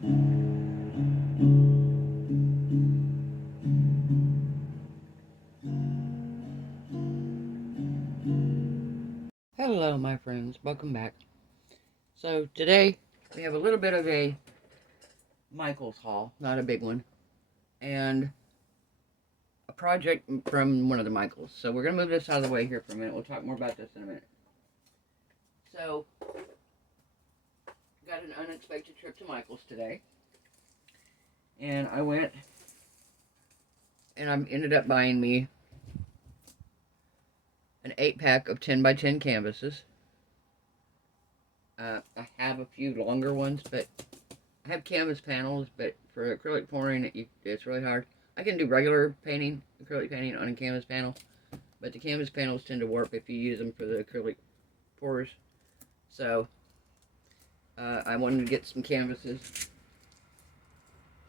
Hello, my friends. Welcome back. So, today we have a little bit of a Michael's haul, not a big one, and a project from one of the Michaels. So, we're going to move this out of the way here for a minute. We'll talk more about this in a minute. So, got an unexpected trip to Michael's today, and I went and I ended up buying me an 8-pack of 10 by 10 canvases. I have a few longer ones, but I have canvas panels, but for acrylic pouring, it's really hard. I can do regular painting, acrylic painting on a canvas panel, but the canvas panels tend to warp if you use them for the acrylic pours. So, I wanted to get some canvases.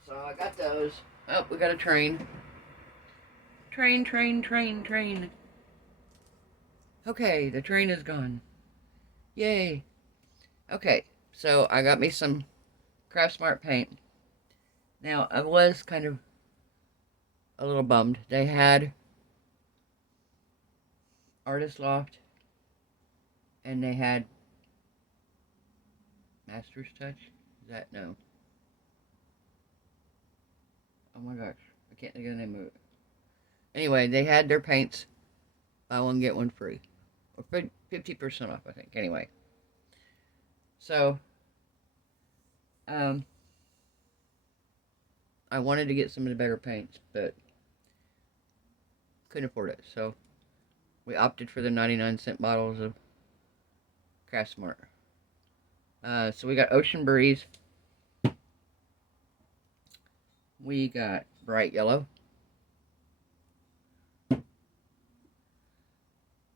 So I got those. Oh, we got a train. Train. Okay, the train is gone. Yay. Okay, so I got me some Craft Smart paint. Now, I was kind of a little bummed. They had Artist Loft, and they had Master's Touch. Is that? No. Oh my gosh, I can't think of the name of it. Anyway, they had their paints, buy one, get one free. Or 50% off, I think. Anyway. So, I wanted to get some of the better paints, but couldn't afford it. So, we opted for the 99-cent bottles of Craft Smart. So we got Ocean Breeze. We got Bright Yellow.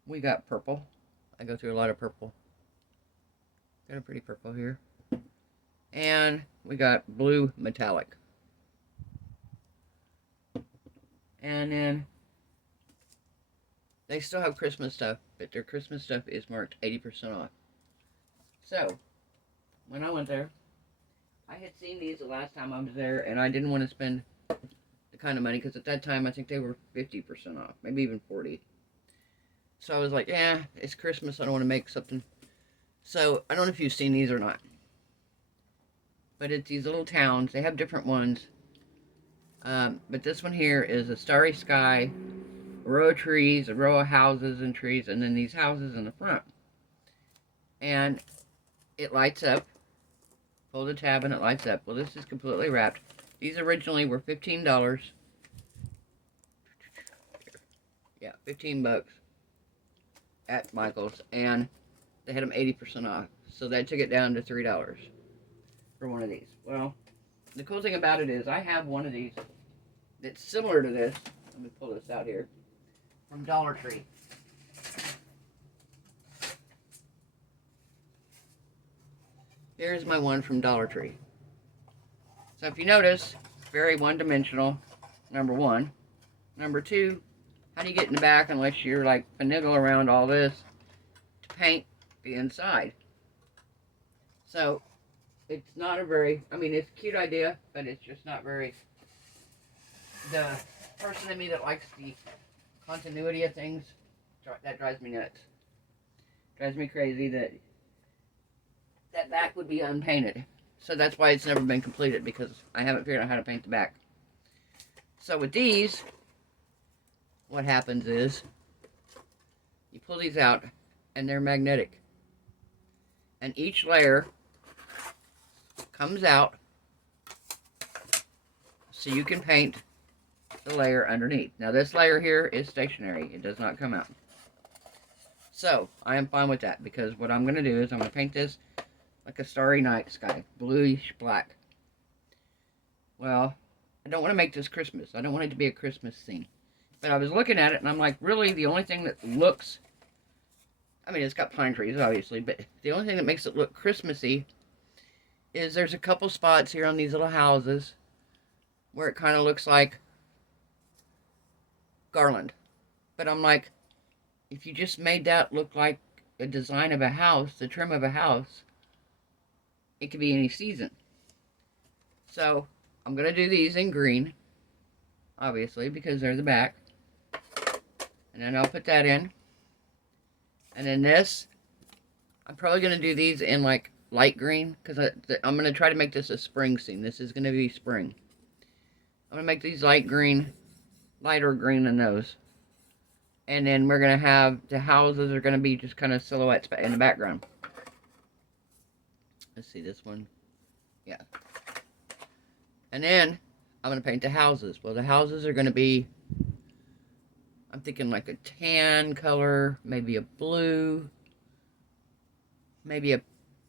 We got Purple. I go through a lot of purple. Got a pretty purple here. And we got Blue Metallic. And then they still have Christmas stuff, but their Christmas stuff is marked 80% off. So, when I went there, I had seen these the last time I was there, and I didn't want to spend the kind of money, because at that time I think they were 50% off, maybe even 40. So I was like, yeah, it's Christmas, I don't want to make something. So, I don't know if you've seen these or not, but it's these little towns. They have different ones, but this one here is a starry sky, a row of trees, a row of houses and trees, and then these houses in the front. And it lights up. Pull the tab and it lights up. Well, this is completely wrapped. These originally were $15. Yeah, 15 bucks at Michael's, and they had them 80% off. So they took it down to $3 for one of these. Well, the cool thing about it is I have one of these that's similar to this. Let me pull this out here. From Dollar Tree. Here's my one from Dollar Tree. So if you notice, very one-dimensional, number one. Number two, how do you get in the back unless you're like finagle around all this to paint the inside? So it's not a very, I mean, it's a cute idea, but it's just not very, the person in me that likes the continuity of things, that drives me nuts. Drives me crazy that back would be unpainted. So that's why it's never been completed, because I haven't figured out how to paint the back. So with these, what happens is, you pull these out, and they're magnetic. And each layer comes out, so you can paint the layer underneath. Now this layer here is stationary. It does not come out. So, I am fine with that, because what I'm going to do is I'm going to paint this like a starry night sky. Bluish black. Well, I don't want to make this Christmas. I don't want it to be a Christmas scene. But I was looking at it, and I'm like, really, the only thing that looks... I mean, it's got pine trees, obviously, but the only thing that makes it look Christmassy is there's a couple spots here on these little houses where it kind of looks like garland. But I'm like, if you just made that look like a design of a house, the trim of a house, it could be any season. So, I'm going to do these in green, obviously, because they're the back. And then I'll put that in. And then this, I'm probably going to do these in like light green, because I'm going to try to make this a spring scene. This is going to be spring. I'm going to make these light green, lighter green than those. And then we're going to have, the houses are going to be just kind of silhouettes in the background. Let's see, this one. Yeah. And then I'm going to paint the houses. Well, the houses are going to be, I'm thinking like a tan color, maybe a blue, maybe a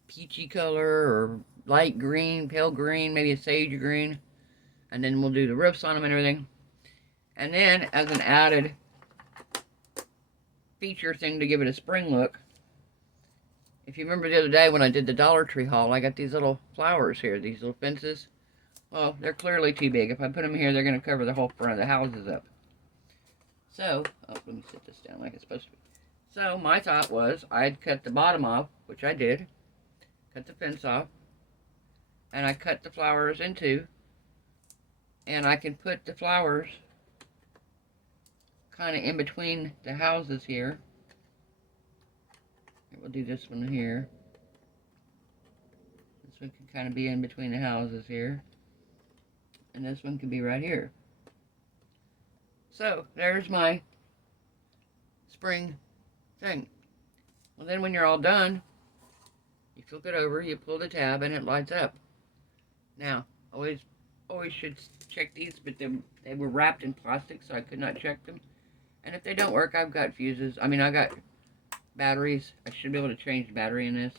peachy color, or light green, pale green, maybe a sage green. And then we'll do the roofs on them and everything. And then, as an added feature thing to give it a spring look, if you remember the other day when I did the Dollar Tree haul, I got these little flowers here, these little fences. Well, they're clearly too big. If I put them here, they're going to cover the whole front of the houses up. So, oh, let me sit this down like it's supposed to be. So, my thought was I'd cut the bottom off, which I did. Cut the fence off. And I cut the flowers in two. And I can put the flowers kind of in between the houses here. We'll do this one here. This one can kind of be in between the houses here. And this one can be right here. So, there's my spring thing. Well, then when you're all done, you flip it over, you pull the tab, and it lights up. Now, always should check these, but they were wrapped in plastic, so I could not check them. And if they don't work, I've got fuses. I got batteries. I should be able to change the battery in this.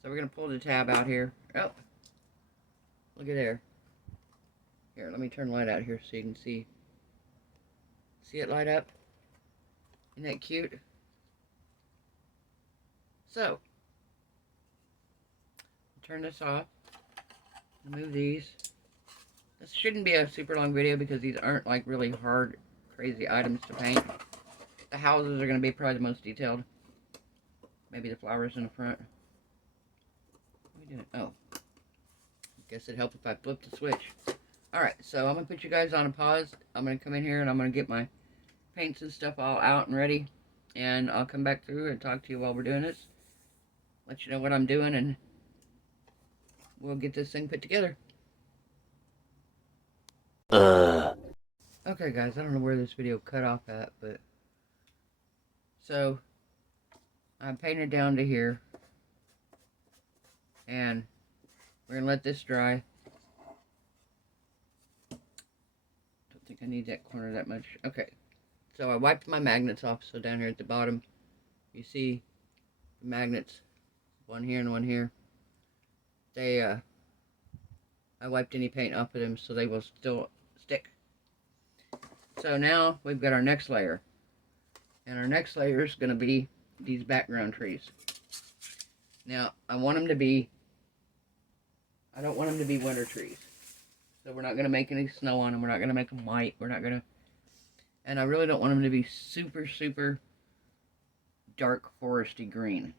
So we're going to pull the tab out here. Oh, look at there. Here, let me turn the light out here so you can see. See it light up? Isn't that cute? So, turn this off. Remove these. This shouldn't be a super long video because these aren't like really hard, crazy items to paint. The houses are going to be probably the most detailed. Maybe the flowers in the front. What are we doing? Oh. I guess it'd help if I flipped the switch. Alright, so I'm going to put you guys on a pause. I'm going to come in here and I'm going to get my paints and stuff all out and ready. And I'll come back through and talk to you while we're doing this. Let you know what I'm doing, and we'll get this thing put together. Okay, guys, I don't know where this video cut off at, but... So, I painted down to here. And we're going to let this dry. Don't think I need that corner that much. Okay. So I wiped my magnets off. So down here at the bottom, you see the magnets. One here and one here. They, I wiped any paint off of them so they will still stick. So now we've got our next layer. And our next layer is going to be these background trees. Now, I want them to be, I don't want them to be winter trees. So we're not going to make any snow on them. We're not going to make them white. We're not going to, and I really don't want them to be super, super dark foresty green.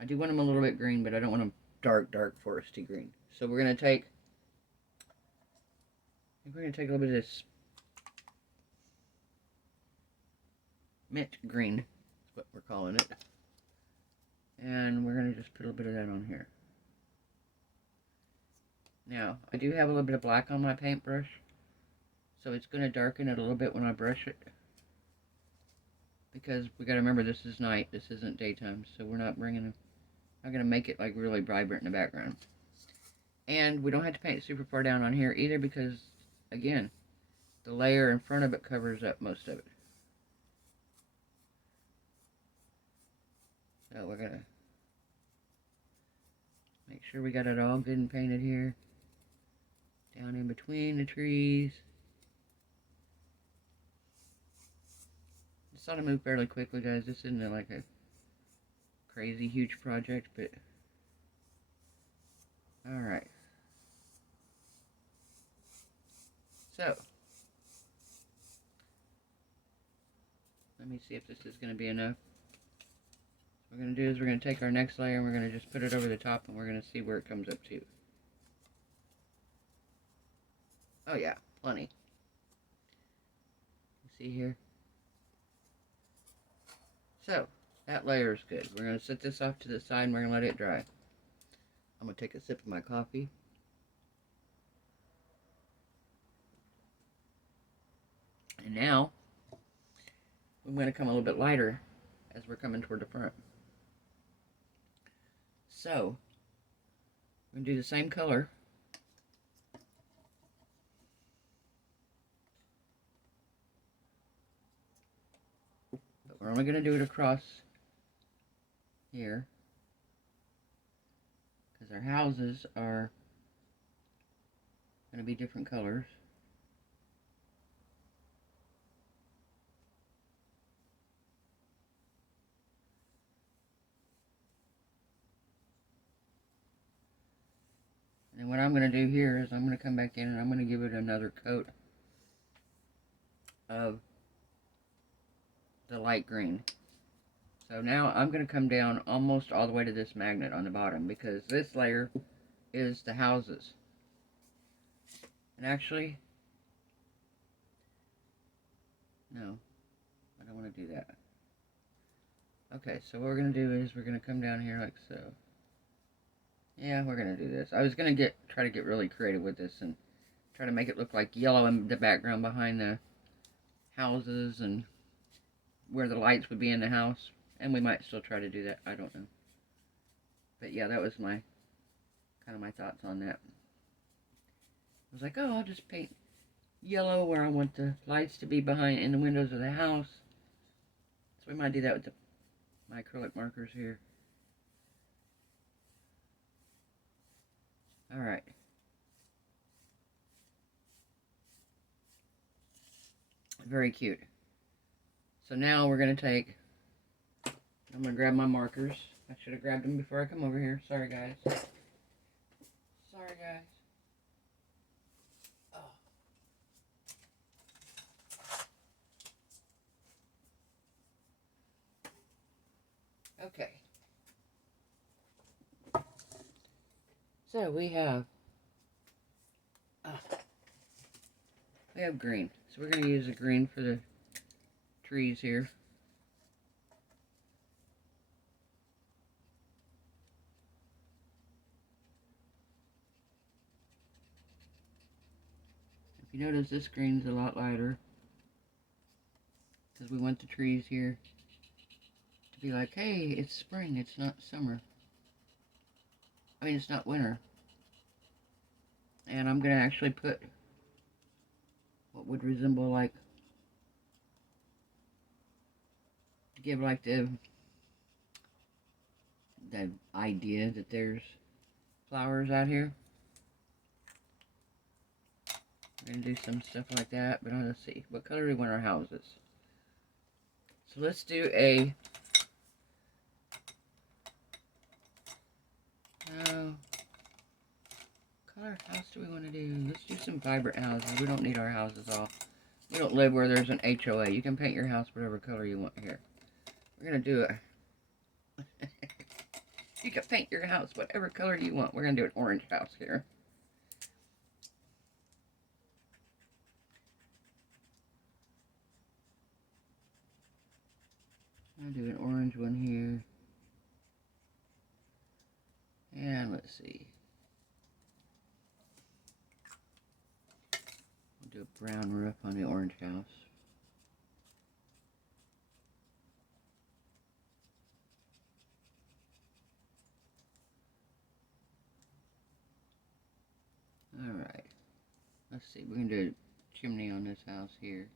I do want them a little bit green, but I don't want them dark, dark foresty green. So we're going to take, I think we're going to take a little bit of this mint green, is what we're calling it. And we're going to just put a little bit of that on here. Now, I do have a little bit of black on my paintbrush, so it's going to darken it a little bit when I brush it. Because we got to remember, this is night, this isn't daytime, so we're not bringing, not going to make it like really vibrant in the background. And we don't have to paint super far down on here either, because again, the layer in front of it covers up most of it. So we're going to make sure we got it all good and painted here. Down in between the trees. This ought to move fairly quickly, guys. This isn't like a crazy huge project, but alright. So, let me see if this is going to be enough. What we're going to do is we're going to take our next layer and we're going to just put it over the top, and we're going to see where it comes up to. Oh yeah, plenty. You see here? So, that layer is good. We're going to set this off to the side and we're going to let it dry. I'm going to take a sip of my coffee. And now, I'm going to come a little bit lighter as we're coming toward the front. So, we're going to do the same color. But we're only going to do it across here. Because our houses are going to be different colors. And what I'm going to do here is I'm going to come back in and I'm going to give it another coat of the light green. So now I'm going to come down almost all the way to this magnet on the bottom because this layer is the houses. And actually, no, I don't want to do that. Okay, so what we're going to do is we're going to come down here like so. Yeah, we're going to do this. I was going to try to get really creative with this and try to make it look like yellow in the background behind the houses and where the lights would be in the house. And we might still try to do that. I don't know. But yeah, that was my thoughts on that. I was like, oh, I'll just paint yellow where I want the lights to be behind in the windows of the house. So we might do that with my acrylic markers here. Alright. Very cute. So now we're going to take, I'm going to grab my markers. I should have grabbed them before I come over here. Sorry, guys. Sorry, guys. Oh. Okay. So we have green. So we're going to use the green for the trees here. If you notice, this green's a lot lighter because we want the trees here to be like, hey, it's spring, it's not summer. I mean, it's not winter. And I'm going to actually put what would resemble like, give like the idea that there's flowers out here. We're going to do some stuff like that, but let's see. What color do we want our houses? So let's do a... color house do we want to do? Let's do some vibrant houses. We don't need our houses all. We don't live where there's an HOA. You can paint your house whatever color you want here. We're going to do it. You can paint your house whatever color you want. We're going to do an orange house here. I'll do an orange one here. And let's see. We'll do a brown roof on the orange house. Alright. Let's see. We're going to do a chimney on this house here.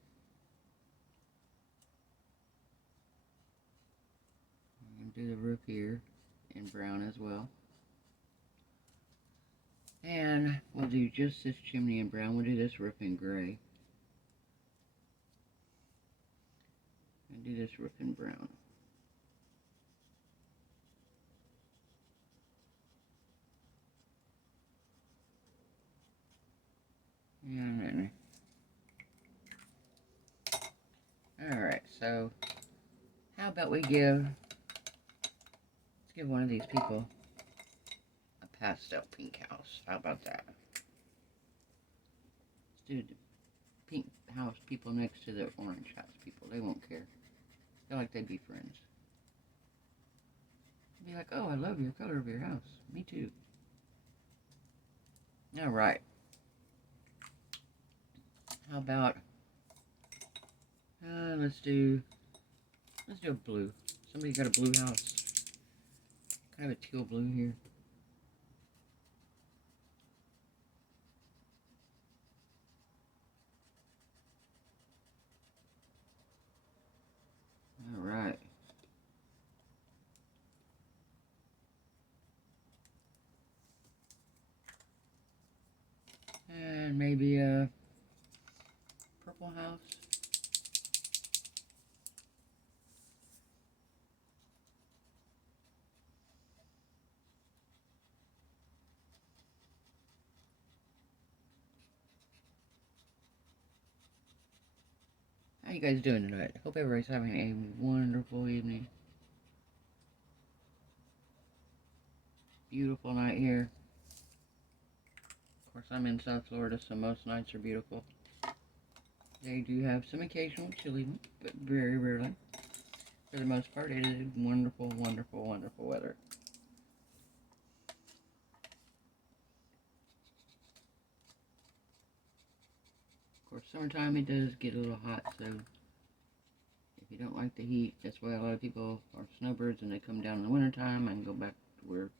We're going to do the roof here in brown as well. And we'll do just this chimney in brown. We'll do this roof in gray. And do this roof in brown. And then, alright, so how about let's give one of these people a pastel pink house. How about that? Let's do the pink house people next to the orange house people. They won't care. Feel like they'd be friends. Be like, oh, I love your color of your house. Me too. Alright. How about, let's do a blue. Somebody got a blue house. Kind of a teal blue here. Alright. And maybe a purple house. How you guys doing tonight? Hope everybody's having a wonderful evening. Beautiful night here. Of course, I'm in South Florida, so most nights are beautiful. They do have some occasional chilly, but very rarely. For the most part, it is wonderful, wonderful, wonderful weather. Of course, summertime it does get a little hot, so if you don't like the heat, that's why a lot of people are snowbirds and they come down in the wintertime and go back to where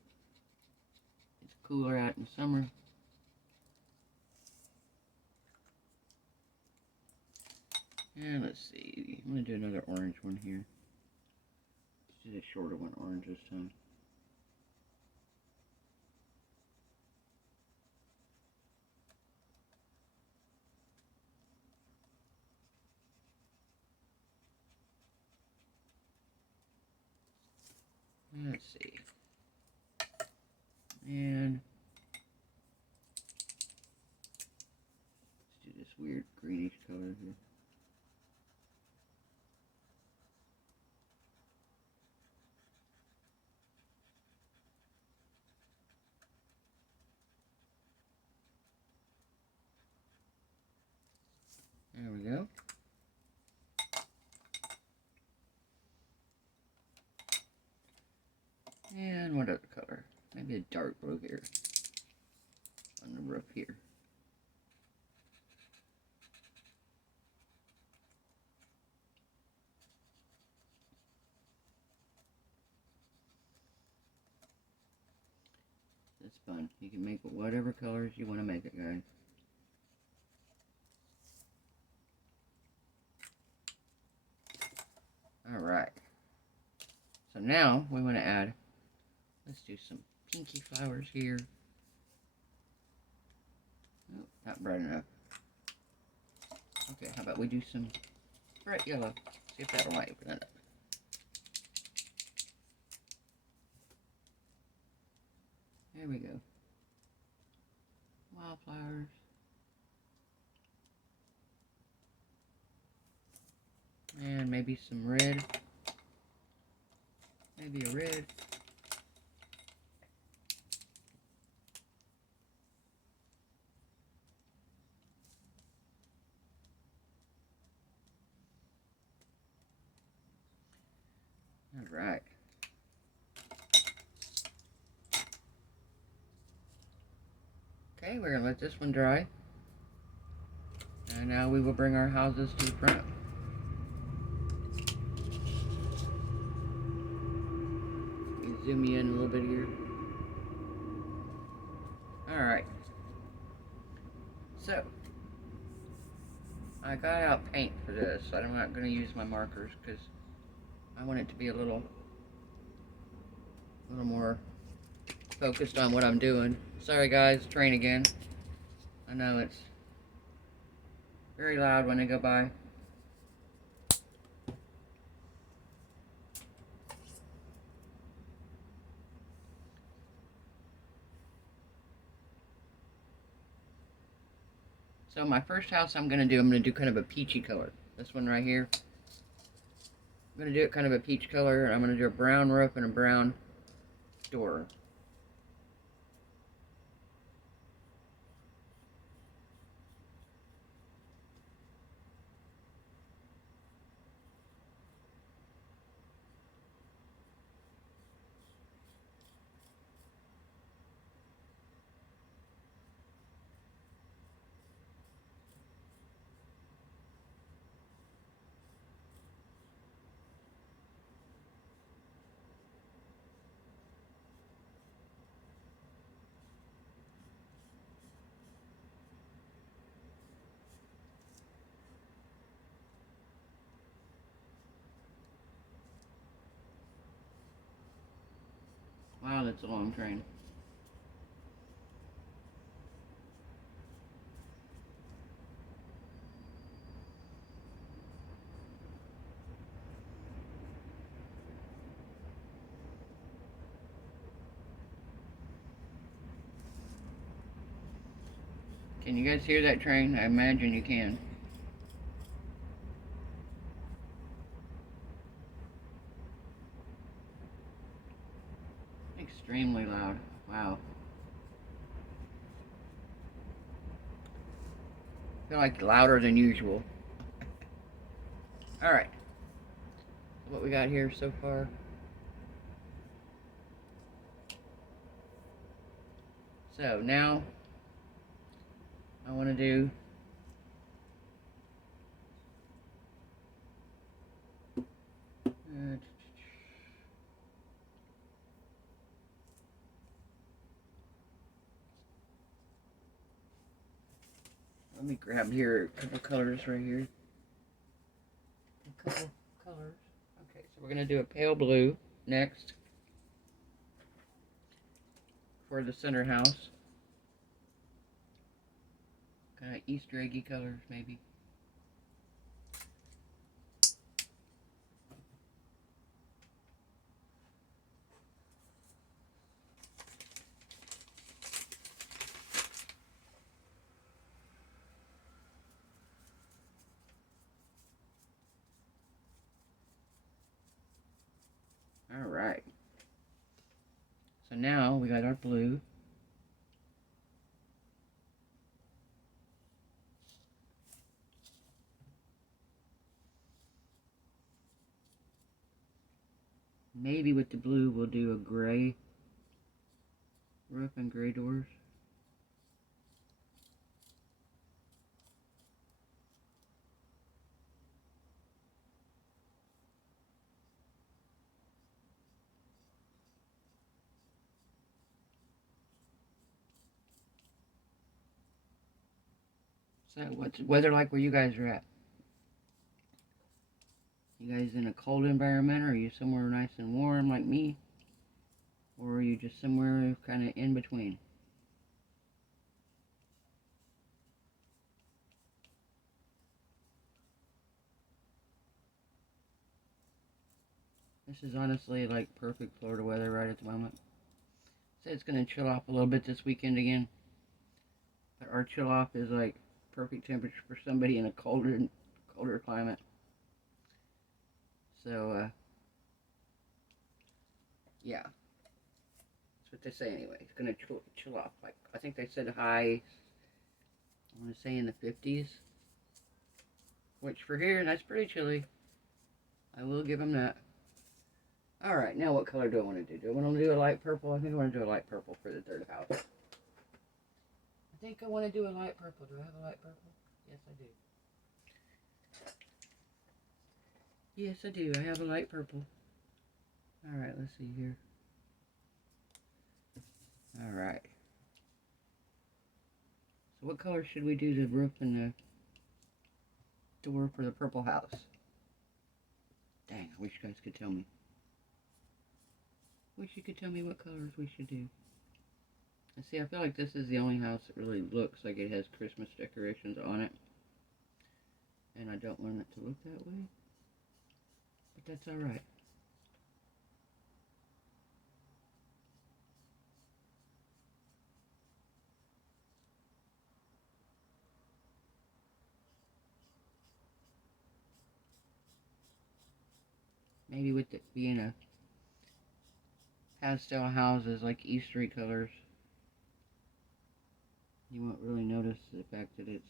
it's cooler out in summer. And let's see, I'm going to do another orange one here. Let's do the shorter one, orange this time. Let's see. And let's do this weird greenish color here. There we go. And what other color? Maybe a dark blue here on the roof here. That's fun. You can make it whatever colors you want to make it, guys. Alright. So now we want to add, let's do some pinky flowers here. Oh, not bright enough. Okay, how about we do some bright yellow. See if that'll light that up. There we go. Wildflowers. And maybe some red. Maybe a red. Alright. Okay, we're going to let this one dry. And now we will bring our houses to the front. Zoom you in a little bit here. Alright. So, I got out paint for this. I'm not going to use my markers because I want it to be a little more focused on what I'm doing. Sorry guys, train again. I know it's very loud when they go by. So my first house I'm going to do kind of a peachy color. This one right here. I'm going to do it kind of a peach color. And I'm going to do a brown roof and a brown door. Wow, that's a long train. Can you guys hear that train? I imagine you can. Extremely loud. Wow. I feel like louder than usual. Alright. What we got here so far? So now I want to do let me grab here a couple colors right here. A couple colors. Okay, so we're going to do a pale blue next for the center house. Kind of Easter eggy colors, maybe. Alright. So now we got our blue. Maybe with the blue we'll do a gray roof and gray doors. So what's the weather like where you guys are at? You guys in a cold environment, or are you somewhere nice and warm like me? Or are you just somewhere kind of in between? This is honestly like perfect Florida weather right at the moment. Say it's going to chill off a little bit this weekend again. But our chill off is like perfect temperature for somebody in a colder climate. So, yeah. That's what they say anyway. It's going to chill off. Like, I think they said high, I want to say in the 50s. Which for here, that's pretty chilly. I will give them that. Alright, now what color do I want to do? Do I want to do a light purple? I think I want to do a light purple for the third house. I think I want to do a light purple. Do I have a light purple? Yes, I do. Yes, I do. I have a light purple. Alright, let's see here. Alright. So what color should we do the roof and the door for the purple house? Dang, I wish you guys could tell me. Wish you could tell me what colors we should do. And see, I feel like this is the only house that really looks like it has Christmas decorations on it. And I don't want it to look that way. But that's alright. Maybe with it being a pastel houses like Eastery colors, you won't really notice the fact that it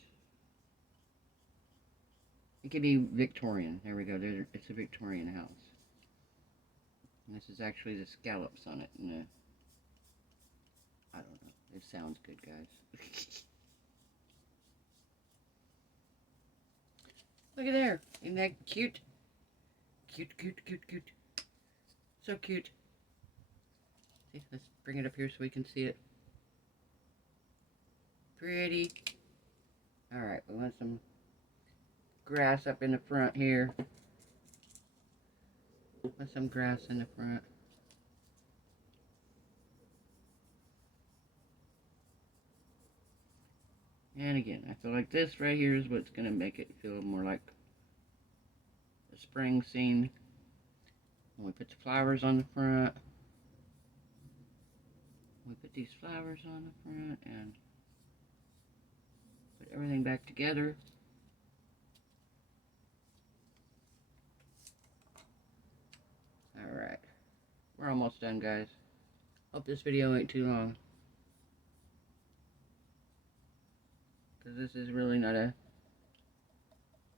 could be Victorian. There we go. It's a Victorian house. And this is actually the scallops on it. And I don't know. It sounds good, guys. Look at there. Isn't that cute? Cute, cute, cute, cute. So cute. See, let's bring it up here so we can see it. Pretty. Alright, we want some grass up in the front here. Want some grass in the front. And again, I feel like this right here is what's going to make it feel more like a spring scene. When we put the flowers on the front, we put these flowers on the front and put everything back together. Alright, we're almost done, guys. Hope this video ain't too long, because this is really not a,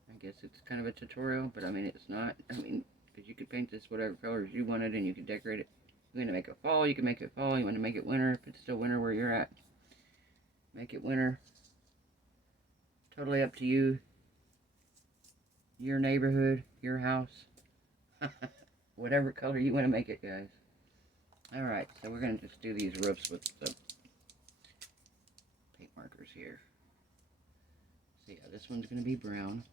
I guess it's kind of a tutorial, but I mean it's not. I mean, because you could paint this whatever colors you wanted and you could decorate it. You want to make it fall, you can make it fall. You want to make it winter, if it's still winter where you're at, make it winter. Totally up to you, your neighborhood, your house. Whatever color you want to make it, guys. Alright, so we're going to just do these roofs with the paint markers here. So yeah, this one's going to be brown.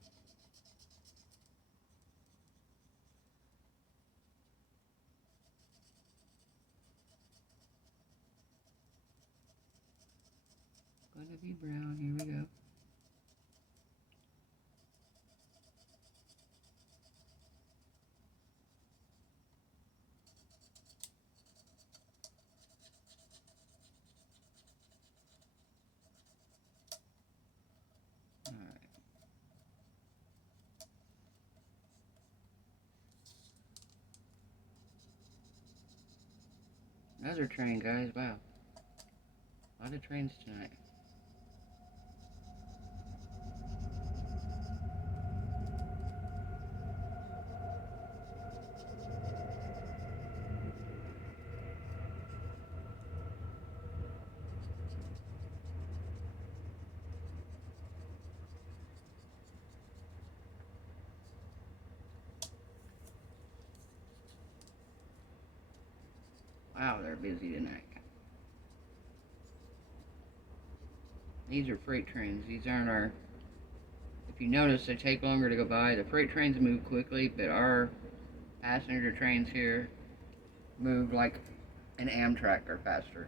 Going to be brown, here we go. Another train, guys. Wow. A lot of trains tonight. Wow, they're busy tonight. These are freight trains. These aren't our... If you notice, they take longer to go by. The freight trains move quickly, but our passenger trains here move like an Amtrak or faster.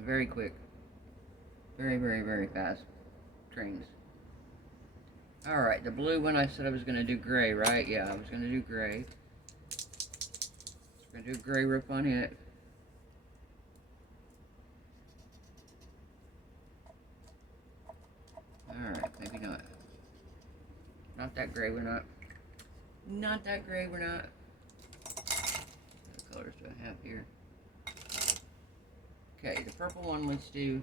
Very quick. Very, very, very fast trains. Alright, the blue one I said I was going to do gray, right? Yeah, I was going to do gray. We're going to do a gray roof on it. Alright, maybe not. Not that gray, we're not. Not that gray, we're not. What colors do I have here? Okay, the purple one, let's do...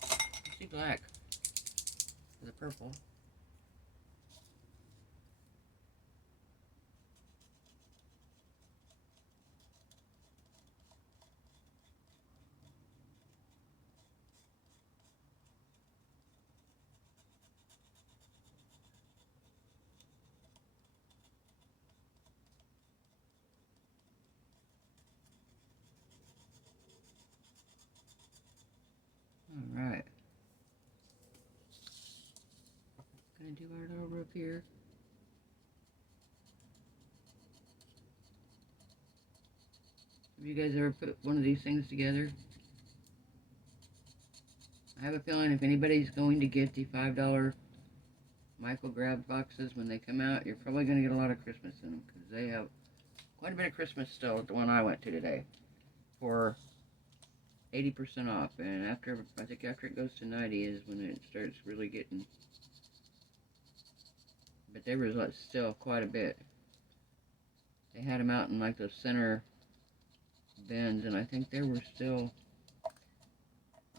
Let's do black for the purple. Alright. Gonna do our little roof here. Have you guys ever put one of these things together? I have a feeling if anybody's going to get the $5 Michael Grab boxes when they come out, you're probably going to get a lot of Christmas in them, because they have quite a bit of Christmas still at the one I went to today for 80% off, and after, I think after it goes to 90 is when it starts really getting, but there was still quite a bit. They had them out in like those center bins, and I think there were still,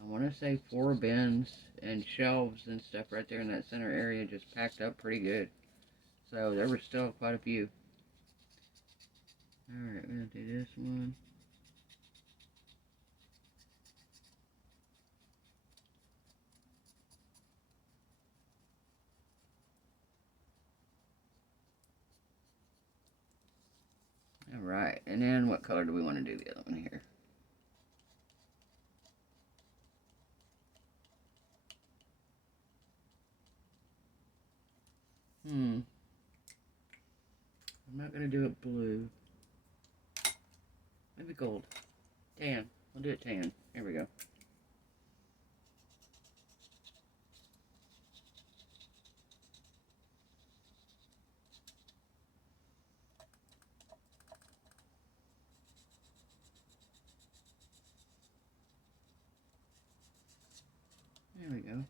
I want to say 4 bins and shelves and stuff right there in that center area, just packed up pretty good. So there were still quite a few. Alright, we're going to do this one. Alright, and then what color do we want to do the other one here? I'm not going to do it blue. Maybe gold. Tan. We'll do it tan. Here we go. There we go.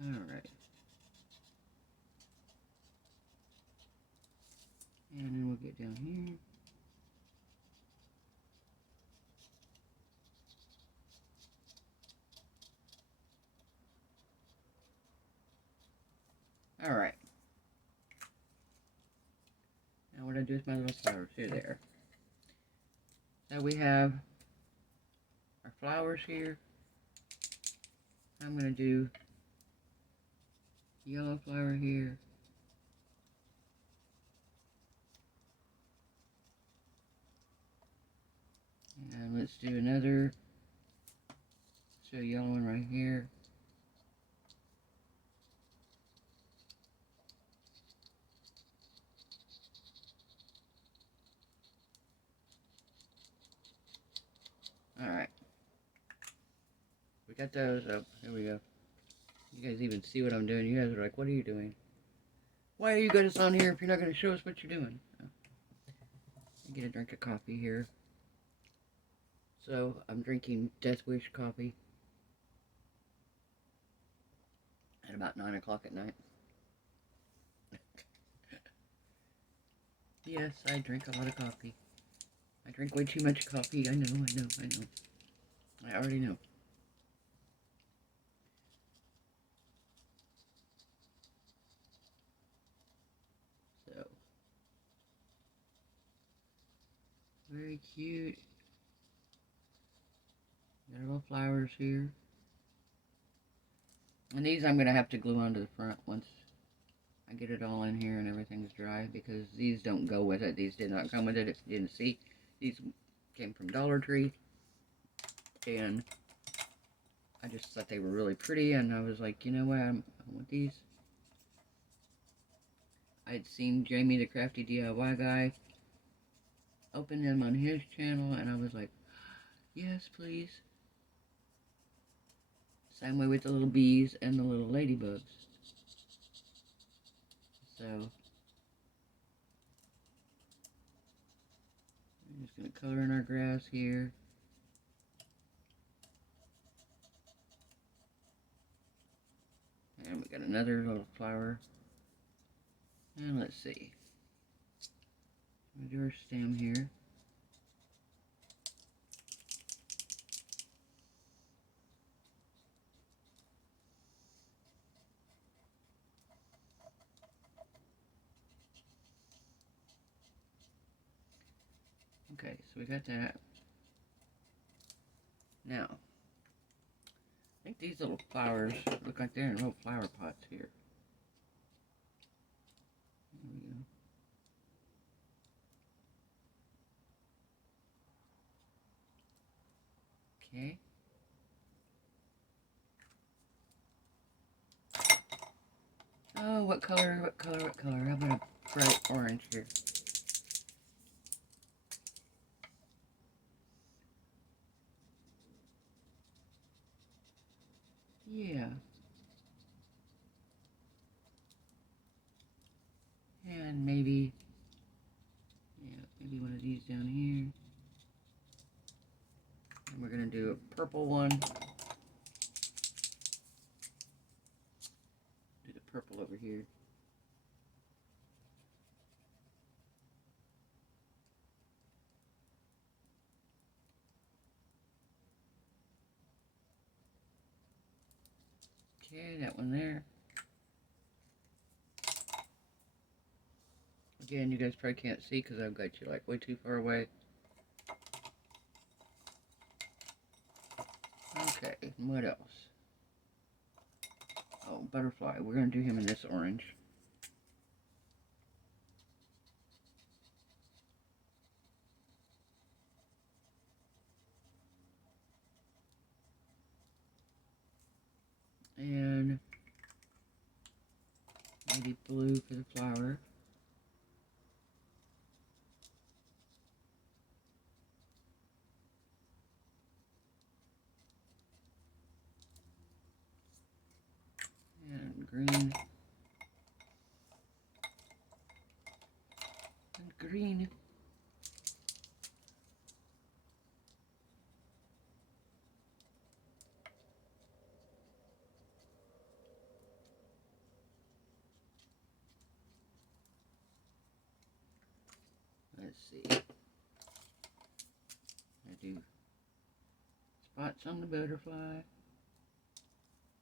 Alright. And then we'll get down here. Alright. Now what I do with my little flowers here there. So we have our flowers here. I'm going to do yellow flower here. And let's do another. So yellow one right here. Alright. We got those up. Here we go. You guys even see what I'm doing. You guys are like, what are you doing? Why are you guys on here if you're not going to show us what you're doing? Oh. Get a drink of coffee here. So, I'm drinking Death Wish coffee at about 9 o'clock at night. Yes, I drink a lot of coffee. I drink way too much coffee. I know. I already know. So, very cute. Got little flowers here. And these I'm going to have to glue onto the front once I get it all in here and everything's dry, because these don't go with it. These did not come with it. If you didn't see, these came from Dollar Tree. And I just thought they were really pretty, and I was like, you know what, I want these. I'd seen Jamie the Crafty DIY guy open them on his channel, and I was like, yes, please. Same way with the little bees and the little ladybugs. So, I'm just going to color in our grass here. And we got another little flower. And let's see. We'll do our stem here. Okay, so we got that. Now, I think these little flowers look like they're in little flower pots here. There we go. Okay. Oh, what color? How about a bright orange here? Yeah. And maybe, maybe one of these down here. And we're going to do a purple one. Do the purple over here. Okay, that one there. Again, you guys probably can't see because I've got you like way too far away. Okay, what else? Oh, butterfly. We're going to do him in this orange. And maybe blue for the flower. And green. And green. Let's see. I do spots on the butterfly.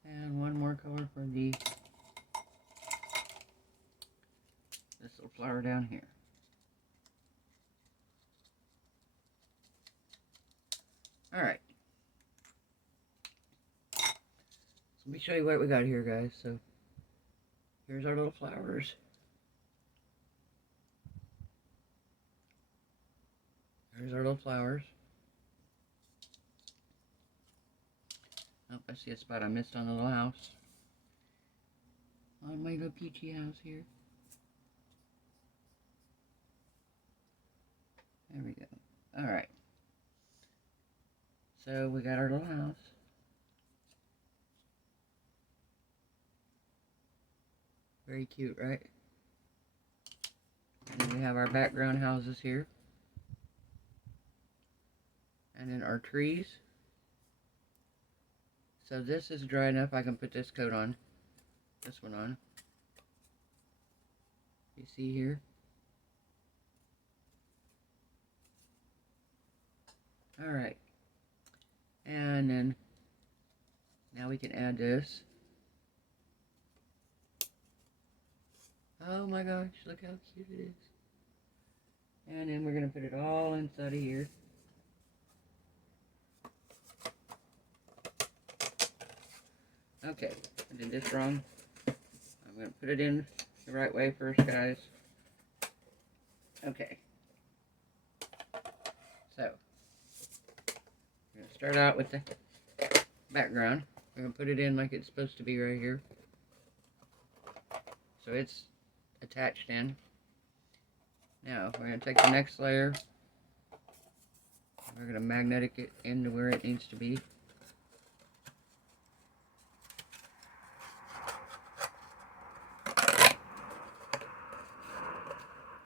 And one more color for this little flower down here. Alright. So let me show you what we got here, guys. So here's our little flowers. Here's our little flowers. Oh, I see a spot I missed on the little house. On my little peachy house here. There we go. Alright. So we got our little house. Very cute, right? And then we have our background houses here. And then our trees. So this is dry enough, I can put this coat on. This one on. You see here? Alright. And then, now we can add this. Oh my gosh, look how cute it is. And then we're going to put it all inside of here. Okay, I did this wrong. I'm going to put it in the right way first, guys. Okay. So, we're going to start out with the background. We're going to put it in like it's supposed to be right here. So it's attached in. Now, we're going to take the next layer. We're going to magnetic it into where it needs to be.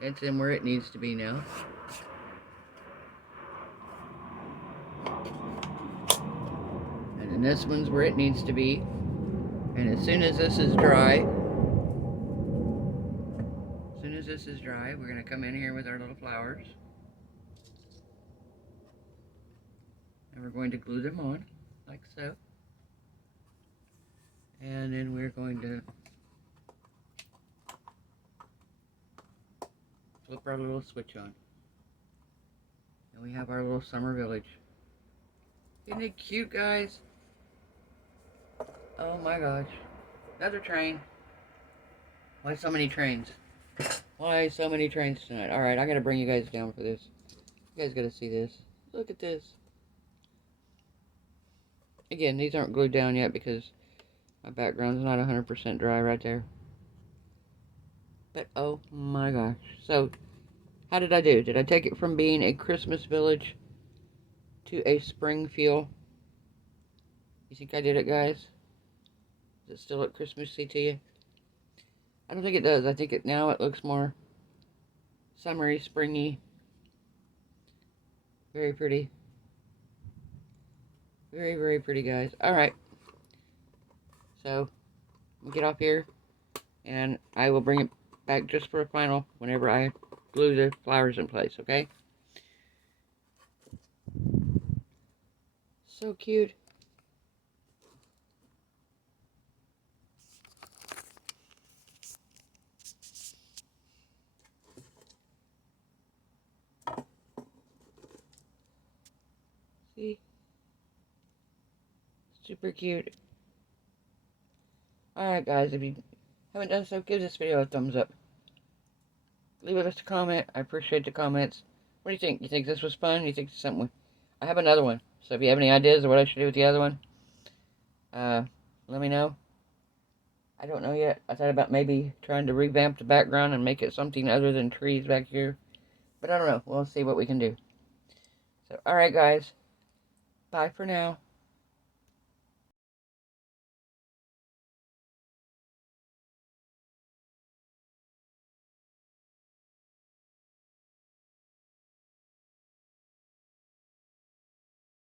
It's in where it needs to be now. And then this one's where it needs to be. And as soon as this is dry, we're going to come in here with our little flowers. And we're going to glue them on, like so. And then we're going to flip our little switch on. And we have our little summer village. Isn't it cute, guys? Oh my gosh. Another train. Why so many trains? Why so many trains tonight? Alright, I gotta bring you guys down for this. You guys gotta see this. Look at this. Again, these aren't glued down yet because my background's not 100% dry right there. But oh my gosh. So, how did I do? Did I take it from being a Christmas village to a spring feel? You think I did it, guys? Does it still look Christmassy to you? I don't think it does. I think now it looks more summery, springy. Very pretty. Very, very pretty, guys. Alright. So, we'll get off here. And I will bring it back just for a final whenever I glue the flowers in place, okay? So cute. See? Super cute. Alright guys, if you haven't done so, give this video a thumbs up. Leave us a comment. I appreciate the comments. What do you think? You think this was fun? You think it's something? I have another one. So if you have any ideas of what I should do with the other one, let me know. I don't know yet. I thought about maybe trying to revamp the background and make it something other than trees back here. But I don't know. We'll see what we can do. So, alright guys. Bye for now.